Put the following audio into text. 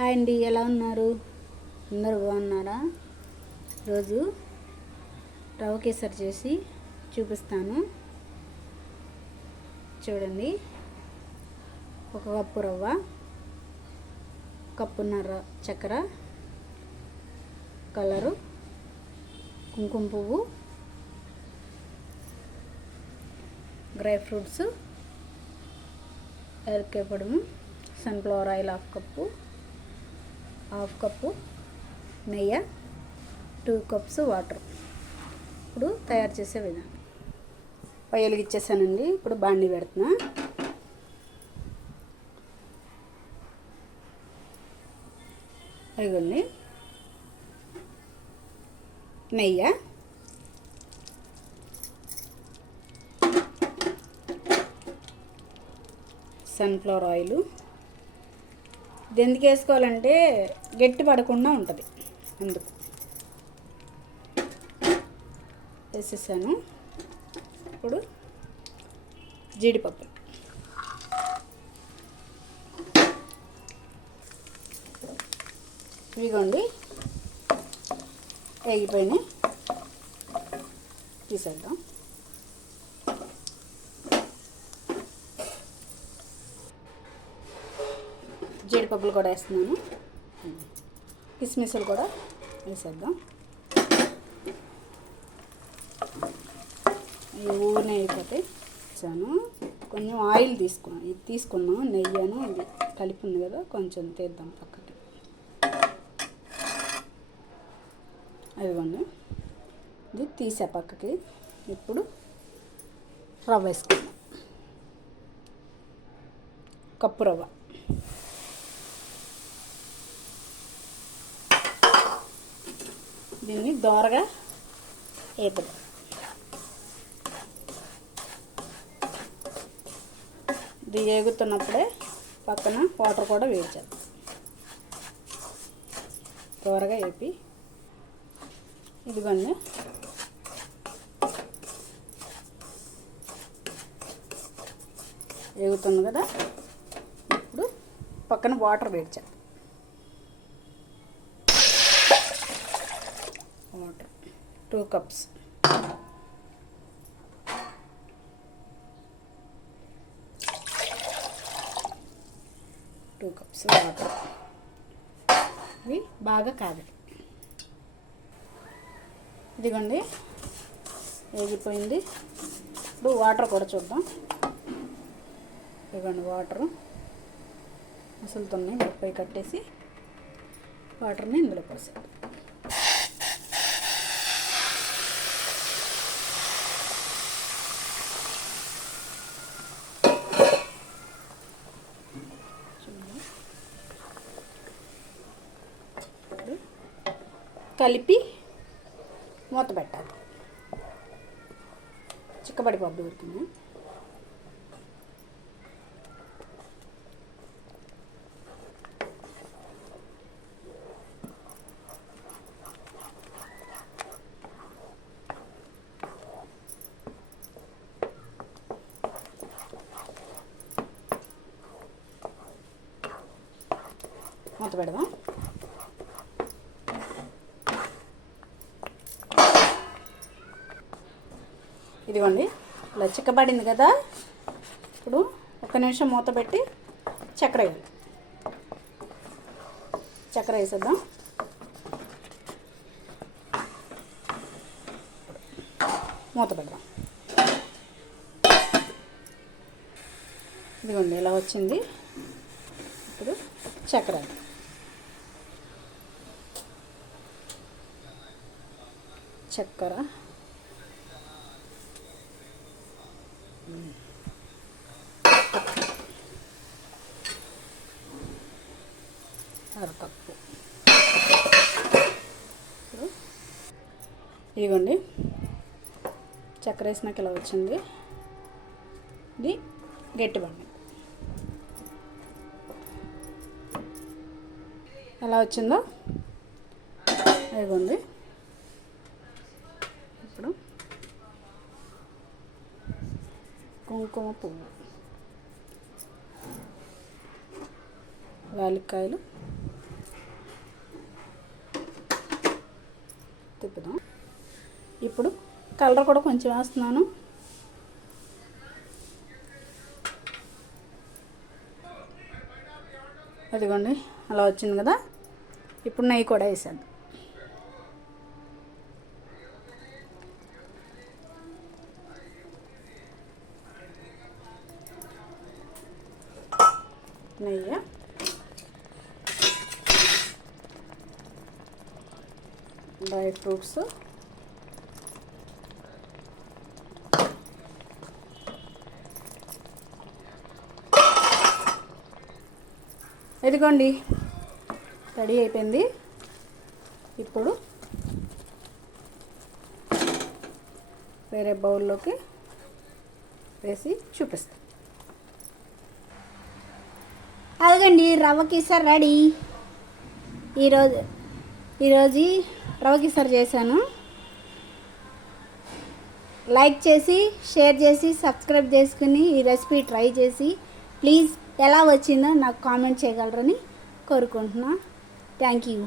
Hi అండి ఎలా ఉన్నారు? అందరు బాగున్నారా? రోజు రవ కేసరి చేసి చూపిస్తాను. చూడండి ఒక కప్పు రవ్వ కప్పున్నర చక్కెర కలరు కుంకుమ పువ్వు dry fruits ఎరకేపడము sunflower oil half cup half cup నెయ్యి టూ కప్స్ వాటర్. ఇప్పుడు తయారు చేసే విధానం. పొయ్యి వెలిగిచ్చేసానండి. ఇప్పుడు బాండి పెడుతున్నా. ఇదిగోండి. నెయ్యి. Sunflower oil. ఇది ఎందుకు వేసుకోవాలంటే గట్టి పడకుండా ఉంటుంది. అందుకు. వేసేసాను. ఇప్పుడు జీడిపప్పు. ఇవిగోండి వేగిపోయినాయి. తీసేద్దాం. జీడిపప్పులు కూడా వేస్తున్నాను. కిస్మిస్లు కూడా వేసేద్దాం. ఇవి ఊరినే అయిపోతే ఇచ్చాను కొంచెం ఆయిల్ తీసుకున్నాం ఇది తీసుకున్నాం నెయ్యను ఇది కలిపి ఉంది కదా కొంచెం తీద్దాం పక్కకి. అదిగోండి. ఇది తీసా పక్కకి. ఇప్పుడు రవ్వ వేసుకుందాం. కప్పు రవ్వ. దీన్ని దోరగా వేపుదాం. ఇది వేగుతున్నప్పుడే పక్కన వాటర్ కూడా వేయించాలి. దోరగా వేపి ఇదిగోండి. వేగుతుంది కదా. ఇప్పుడు పక్కన వాటర్ వేయించాలి water two cups. Two cups water. ఇవి బాగా కాగాలి. ఇదిగోండి వేగిపోయింది. ఇప్పుడు వాటర్ కూడా చూద్దాం. ఇదిగోండి వాటరు. మసులుతున్నాయి ముప్పై కట్టేసి వాటర్ని ఇందులో పోసాడు కలిపి మూత పెట్టాలి. చిక్కబడిపోద్ది ఉడికింది మూత పెడదాం. ఇదిగోండి. ఇలా చిక్కబడింది కదా. ఇప్పుడు ఒక నిమిషం మూత పెట్టి చక్కెర వేయాలి. చక్కెర వేసేద్దాం. మూత పెడదాం. ఇదిగోండి ఇలా వచ్చింది. ఇప్పుడు చక్కెర చక్కెర అరకప్పు. ఇదిగోండి. చక్కెర వేసినాక ఇలా వచ్చింది. ఇది గట్టిబండి ఎలా వచ్చిందో ఇదిగోండి. కుంకుమ పువ్వు వాలికాయలు తిప్పుదాం. ఇప్పుడు కలర్ కూడా కొంచెం వేస్తున్నాను. అదిగోండి అలా వచ్చింది కదా. ఇప్పుడు నెయ్యి కూడా వేసాను నెయ్యి డ్రై ఫ్రూట్స్. ఇదిగోండి రెడీ అయిపోయింది. ఇప్పుడు వేరే బౌల్లోకి వేసి చూపిస్తాను అదిగండి రవ్వ కేసర్ రెడీ. ఈరోజు ఈరోజు రవ్వ కేసర్ చేశాను. లైక్ చేసి షేర్ చేసి సబ్స్క్రైబ్ చేసుకుని ఈ రెసిపీ ట్రై చేసి ప్లీజ్ ఎలా వచ్చిందో నాకు కామెంట్ చేయగలరని కోరుకుంటున్నా. Thank you.